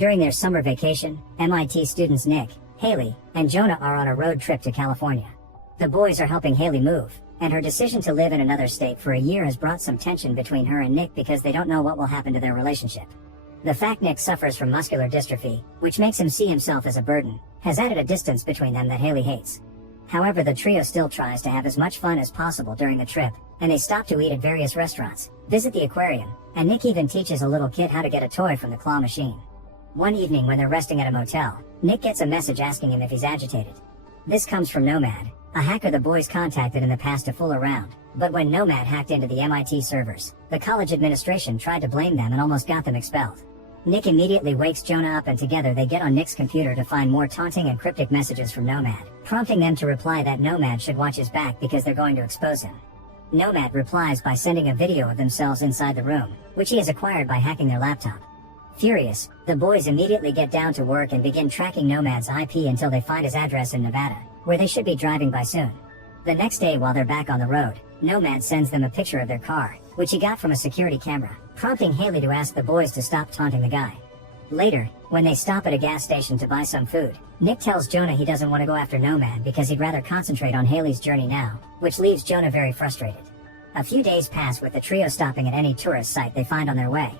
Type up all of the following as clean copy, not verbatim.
During their summer vacation, MIT students Nick, Haley, and Jonah are on a road trip to California. The boys are helping Haley move, and her decision to live in another state for a year has brought some tension between her and Nick because they don't know what will happen to their relationship. The fact Nick suffers from muscular dystrophy, which makes him see himself as a burden, has added a distance between them that Haley hates. However, the trio still tries to have as much fun as possible during the trip, and they stop to eat at various restaurants, visit the aquarium, and Nick even teaches a little kid how to get a toy from the claw machine. One evening when they're resting at a motel, Nick gets a message asking him if he's agitated. This comes from Nomad, a hacker the boys contacted in the past to fool around, but when Nomad hacked into the MIT servers, the college administration tried to blame them and almost got them expelled. Nick immediately wakes Jonah up and together they get on Nick's computer to find more taunting and cryptic messages from Nomad, prompting them to reply that Nomad should watch his back because they're going to expose him. Nomad replies by sending a video of themselves inside the room, which he has acquired by hacking their laptop. Furious, the boys immediately get down to work and begin tracking Nomad's IP until they find his address in Nevada, where they should be driving by soon. The next day while they're back on the road, Nomad sends them a picture of their car, which he got from a security camera, prompting Haley to ask the boys to stop taunting the guy. Later, when they stop at a gas station to buy some food, Nick tells Jonah he doesn't want to go after Nomad because he'd rather concentrate on Haley's journey now, which leaves Jonah very frustrated. A few days pass with the trio stopping at any tourist site they find on their way.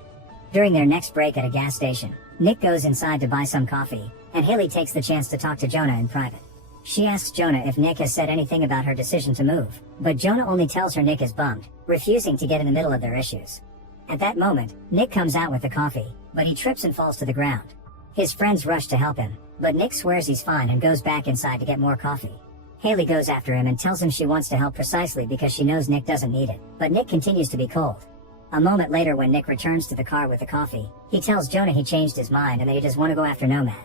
During their next break at a gas station, Nick goes inside to buy some coffee, and Haley takes the chance to talk to Jonah in private. She asks Jonah if Nick has said anything about her decision to move, but Jonah only tells her Nick is bummed, refusing to get in the middle of their issues. At that moment, Nick comes out with the coffee, but he trips and falls to the ground. His friends rush to help him, but Nick swears he's fine and goes back inside to get more coffee. Haley goes after him and tells him she wants to help precisely because she knows Nick doesn't need it, but Nick continues to be cold. A moment later when Nick returns to the car with the coffee, he tells Jonah he changed his mind and that he just want to go after Nomad.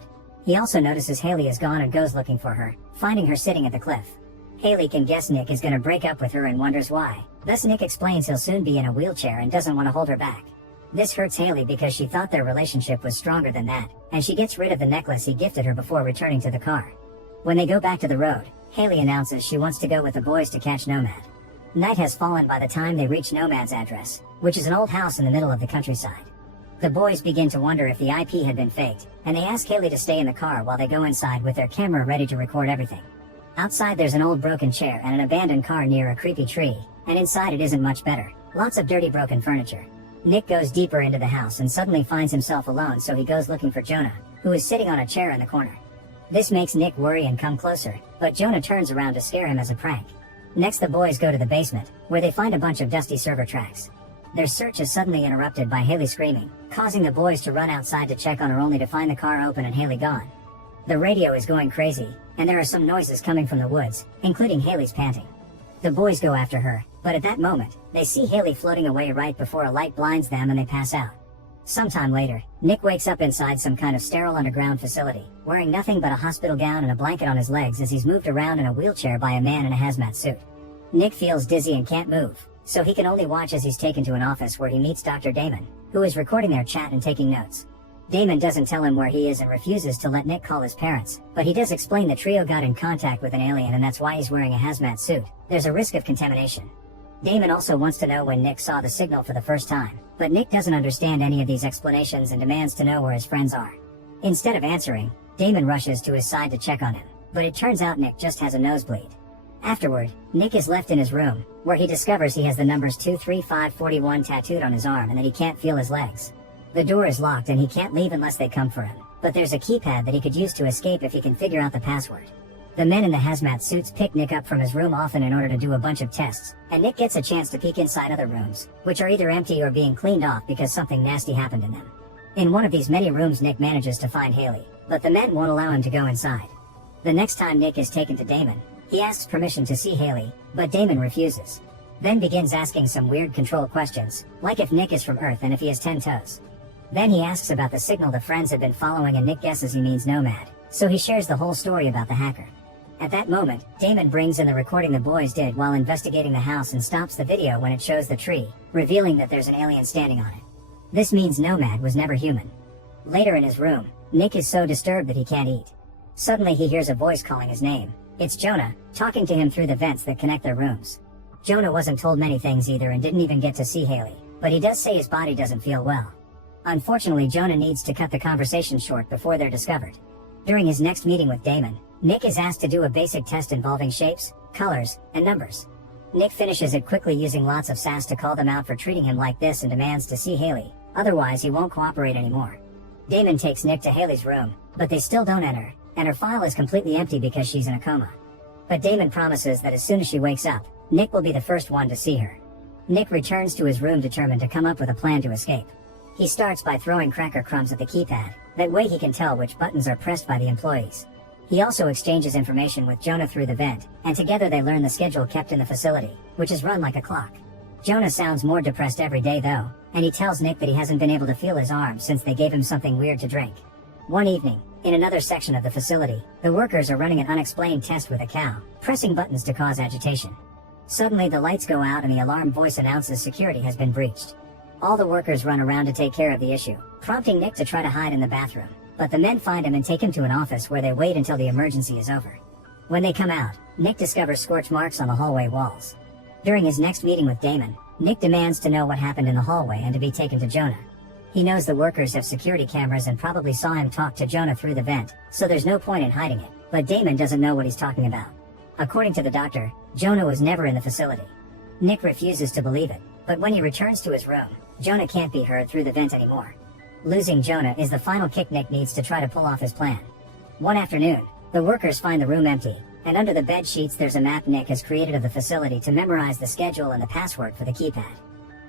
He also notices Haley is gone and goes looking for her, finding her sitting at the cliff. Haley can guess Nick is gonna break up with her and wonders why. Thus Nick explains he'll soon be in a wheelchair and doesn't want to hold her back. This hurts Haley because she thought their relationship was stronger than that, and she gets rid of the necklace he gifted her before returning to the car. When they go back to the road, Haley announces she wants to go with the boys to catch Nomad. Night has fallen by the time they reach Nomad's address, which is an old house in the middle of the countryside. The boys begin to wonder if the IP had been faked, and they ask Haley to stay in the car while they go inside with their camera ready to record everything. Outside there's an old broken chair and an abandoned car near a creepy tree, and inside it isn't much better. Lots of dirty broken furniture. Nick goes deeper into the house and suddenly finds himself alone, so he goes looking for Jonah, who is sitting on a chair in the corner. This makes Nick worry and come closer, but Jonah turns around to scare him as a prank. Next the boys go to the basement, where they find a bunch of dusty server tracks. Their search is suddenly interrupted by Haley screaming, causing the boys to run outside to check on her only to find the car open and Haley gone. The radio is going crazy, and there are some noises coming from the woods, including Haley's panting. The boys go after her, but at that moment, they see Haley floating away right before a light blinds them and they pass out. Sometime later, Nick wakes up inside some kind of sterile underground facility, wearing nothing but a hospital gown and a blanket on his legs as he's moved around in a wheelchair by a man in a hazmat suit. Nick feels dizzy and can't move, so he can only watch as he's taken to an office where he meets Dr. Damon, who is recording their chat and taking notes. Damon doesn't tell him where he is and refuses to let Nick call his parents, but he does explain the trio got in contact with an alien and that's why he's wearing a hazmat suit. There's a risk of contamination. Damon also wants to know when Nick saw the signal for the first time, but Nick doesn't understand any of these explanations and demands to know where his friends are. Instead of answering, Damon rushes to his side to check on him, but it turns out Nick just has a nosebleed. Afterward, Nick is left in his room, where he discovers he has the numbers 23541 tattooed on his arm and that he can't feel his legs. The door is locked and he can't leave unless they come for him, but there's a keypad that he could use to escape if he can figure out the password. The men in the hazmat suits pick Nick up from his room often in order to do a bunch of tests, and Nick gets a chance to peek inside other rooms, which are either empty or being cleaned off because something nasty happened in them. In one of these many rooms Nick manages to find Haley, but the men won't allow him to go inside. The next time Nick is taken to Damon, he asks permission to see Haley, but Damon refuses. Then begins asking some weird control questions, like if Nick is from Earth and if he has 10 toes. Then he asks about the signal the friends have been following and Nick guesses he means Nomad, so he shares the whole story about the hacker. At that moment, Damon brings in the recording the boys did while investigating the house and stops the video when it shows the tree, revealing that there's an alien standing on it. This means Nomad was never human. Later in his room, Nick is so disturbed that he can't eat. Suddenly he hears a voice calling his name. It's Jonah, talking to him through the vents that connect their rooms. Jonah wasn't told many things either and didn't even get to see Haley, but he does say his body doesn't feel well. Unfortunately, Jonah needs to cut the conversation short before they're discovered. During his next meeting with Damon, Nick is asked to do a basic test involving shapes, colors, and numbers. Nick finishes it quickly using lots of sass to call them out for treating him like this and demands to see Haley, otherwise he won't cooperate anymore. Damon takes Nick to Haley's room, but they still don't enter, and her file is completely empty because she's in a coma. But Damon promises that as soon as she wakes up, Nick will be the first one to see her. Nick returns to his room determined to come up with a plan to escape. He starts by throwing cracker crumbs at the keypad, that way he can tell which buttons are pressed by the employees. He also exchanges information with Jonah through the vent, and together they learn the schedule kept in the facility, which is run like a clock. Jonah sounds more depressed every day though, and he tells Nick that he hasn't been able to feel his arm since they gave him something weird to drink. One evening, in another section of the facility, the workers are running an unexplained test with a cow, pressing buttons to cause agitation. Suddenly the lights go out and the alarm voice announces security has been breached. All the workers run around to take care of the issue, prompting Nick to try to hide in the bathroom, but the men find him and take him to an office where they wait until the emergency is over. When they come out, Nick discovers scorch marks on the hallway walls. During his next meeting with Damon, Nick demands to know what happened in the hallway and to be taken to Jonah. He knows the workers have security cameras and probably saw him talk to Jonah through the vent, so there's no point in hiding it, but Damon doesn't know what he's talking about. According to the doctor, Jonah was never in the facility. Nick refuses to believe it, but when he returns to his room, Jonah can't be heard through the vent anymore. Losing Jonah is the final kick Nick needs to try to pull off his plan. One afternoon, the workers find the room empty, and under the bed sheets there's a map Nick has created of the facility to memorize the schedule and the password for the keypad.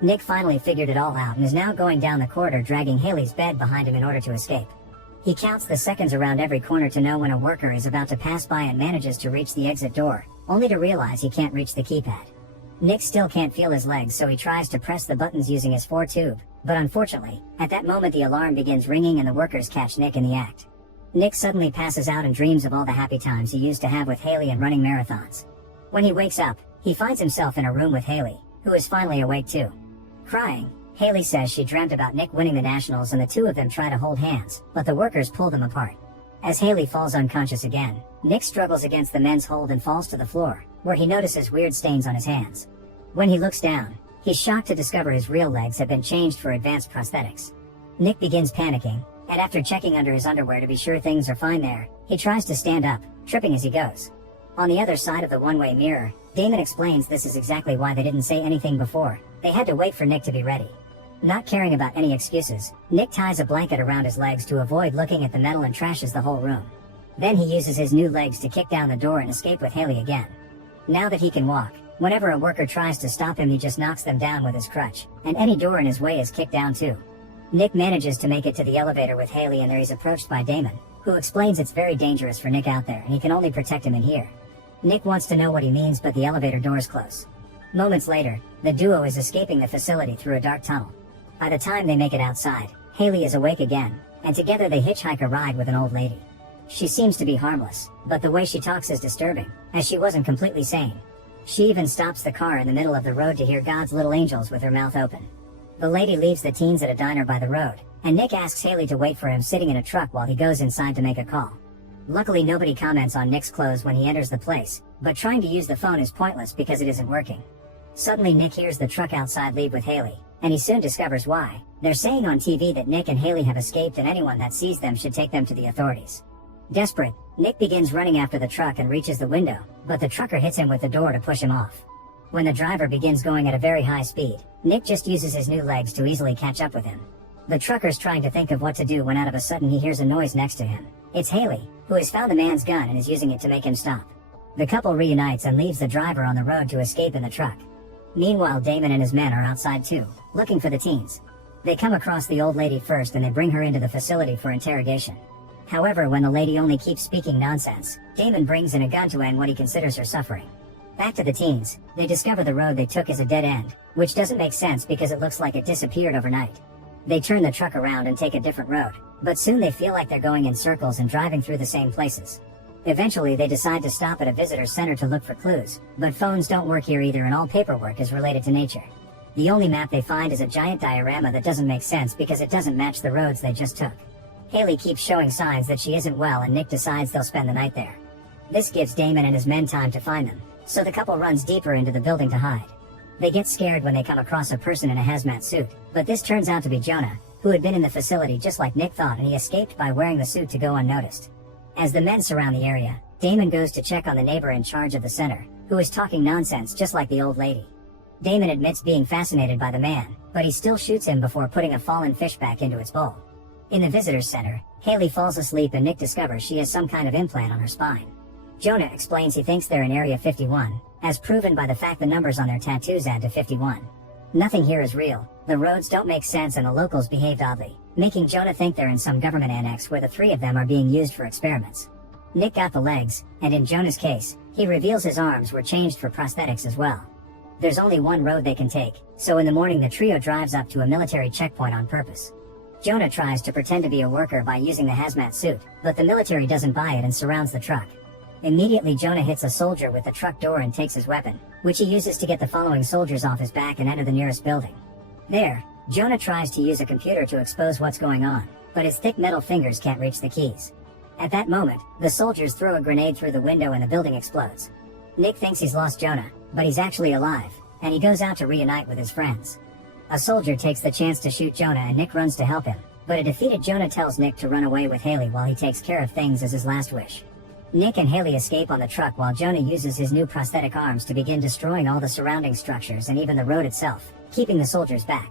Nick finally figured it all out and is now going down the corridor dragging Haley's bed behind him in order to escape. He counts the seconds around every corner to know when a worker is about to pass by and manages to reach the exit door, only to realize he can't reach the keypad. Nick still can't feel his legs, so he tries to press the buttons using his 4-tube, but unfortunately, at that moment the alarm begins ringing and the workers catch Nick in the act. Nick suddenly passes out and dreams of all the happy times he used to have with Haley and running marathons. When he wakes up, he finds himself in a room with Haley, who is finally awake too. Crying, Haley says she dreamt about Nick winning the nationals and the two of them try to hold hands, but the workers pull them apart. As Haley falls unconscious again, Nick struggles against the men's hold and falls to the floor, where he notices weird stains on his hands. When he looks down, he's shocked to discover his real legs have been changed for advanced prosthetics. Nick begins panicking, and after checking under his underwear to be sure things are fine there, he tries to stand up, tripping as he goes. On the other side of the one-way mirror, Damon explains this is exactly why they didn't say anything before. They had to wait for Nick to be ready. Not caring about any excuses, Nick ties a blanket around his legs to avoid looking at the metal and trashes the whole room. Then he uses his new legs to kick down the door and escape with Haley again. Now that he can walk, whenever a worker tries to stop him he just knocks them down with his crutch, and any door in his way is kicked down too. Nick manages to make it to the elevator with Haley and there he's approached by Damon, who explains it's very dangerous for Nick out there and he can only protect him in here. Nick wants to know what he means but the elevator doors close. Moments later, the duo is escaping the facility through a dark tunnel. By the time they make it outside, Haley is awake again, and together they hitchhike a ride with an old lady. She seems to be harmless, but the way she talks is disturbing, as she wasn't completely sane. She even stops the car in the middle of the road to hear God's little angels with her mouth open. The lady leaves the teens at a diner by the road, and Nick asks Haley to wait for him sitting in a truck while he goes inside to make a call. Luckily nobody comments on Nick's clothes when he enters the place, but trying to use the phone is pointless because it isn't working. Suddenly Nick hears the truck outside leave with Haley, and he soon discovers why. They're saying on TV that Nick and Haley have escaped and anyone that sees them should take them to the authorities. Desperate, Nick begins running after the truck and reaches the window, but the trucker hits him with the door to push him off. When the driver begins going at a very high speed, Nick just uses his new legs to easily catch up with him. The trucker's trying to think of what to do when out of a sudden he hears a noise next to him. It's Haley, who has found the man's gun and is using it to make him stop. The couple reunites and leaves the driver on the road to escape in the truck. Meanwhile Damon and his men are outside too, looking for the teens. They come across the old lady first and they bring her into the facility for interrogation. However, when the lady only keeps speaking nonsense, Damon brings in a gun to end what he considers her suffering. Back to the teens, they discover the road they took is a dead end, which doesn't make sense because it looks like it disappeared overnight. They turn the truck around and take a different road, but soon they feel like they're going in circles and driving through the same places. Eventually they decide to stop at a visitor center to look for clues, but phones don't work here either and all paperwork is related to nature. The only map they find is a giant diorama that doesn't make sense because it doesn't match the roads they just took. Haley keeps showing signs that she isn't well and Nick decides they'll spend the night there. This gives Damon and his men time to find them, so the couple runs deeper into the building to hide. They get scared when they come across a person in a hazmat suit, but this turns out to be Jonah, who had been in the facility just like Nick thought, and he escaped by wearing the suit to go unnoticed. As the men surround the area, Damon goes to check on the neighbor in charge of the center, who is talking nonsense just like the old lady. Damon admits being fascinated by the man, but he still shoots him before putting a fallen fish back into its bowl. In the visitors center, Haley falls asleep and Nick discovers she has some kind of implant on her spine. Jonah explains he thinks they're in Area 51, as proven by the fact the numbers on their tattoos add to 51. Nothing here is real, the roads don't make sense and the locals behaved oddly, making Jonah think they're in some government annex where the three of them are being used for experiments. Nick got the legs, and in Jonah's case, he reveals his arms were changed for prosthetics as well. There's only one road they can take, so in the morning the trio drives up to a military checkpoint on purpose. Jonah tries to pretend to be a worker by using the hazmat suit, but the military doesn't buy it and surrounds the truck. Immediately Jonah hits a soldier with the truck door and takes his weapon, which he uses to get the following soldiers off his back and enter the nearest building. There, Jonah tries to use a computer to expose what's going on, but his thick metal fingers can't reach the keys. At that moment, the soldiers throw a grenade through the window and the building explodes. Nick thinks he's lost Jonah, but he's actually alive, and he goes out to reunite with his friends. A soldier takes the chance to shoot Jonah and Nick runs to help him, but a defeated Jonah tells Nick to run away with Haley while he takes care of things as his last wish. Nick and Haley escape on the truck while Jonah uses his new prosthetic arms to begin destroying all the surrounding structures and even the road itself, keeping the soldiers back.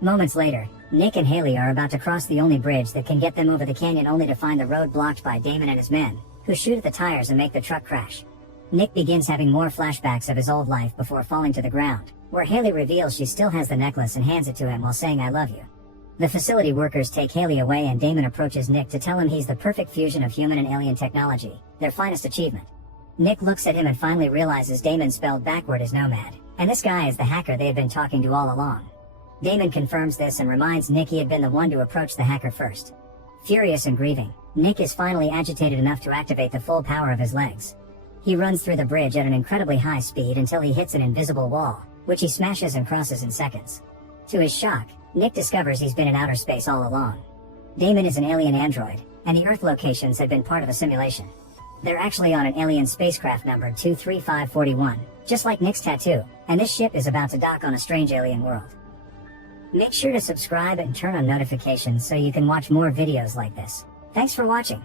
Moments later, Nick and Haley are about to cross the only bridge that can get them over the canyon only to find the road blocked by Damon and his men, who shoot at the tires and make the truck crash. Nick begins having more flashbacks of his old life before falling to the ground, where Haley reveals she still has the necklace and hands it to him while saying "I love you." The facility workers take Haley away and Damon approaches Nick to tell him he's the perfect fusion of human and alien technology, their finest achievement. Nick looks at him and finally realizes Damon spelled backward is nomad, and this guy is the hacker they had been talking to all along. Damon confirms this and reminds Nick he had been the one to approach the hacker first. Furious and grieving, Nick is finally agitated enough to activate the full power of his legs. He runs through the bridge at an incredibly high speed until he hits an invisible wall, which he smashes and crosses in seconds. To his shock, Nick discovers he's been in outer space all along. Damon is an alien android, and the Earth locations had been part of a simulation. They're actually on an alien spacecraft numbered 23541, just like Nick's tattoo, and this ship is about to dock on a strange alien world. Make sure to subscribe and turn on notifications so you can watch more videos like this. Thanks for watching.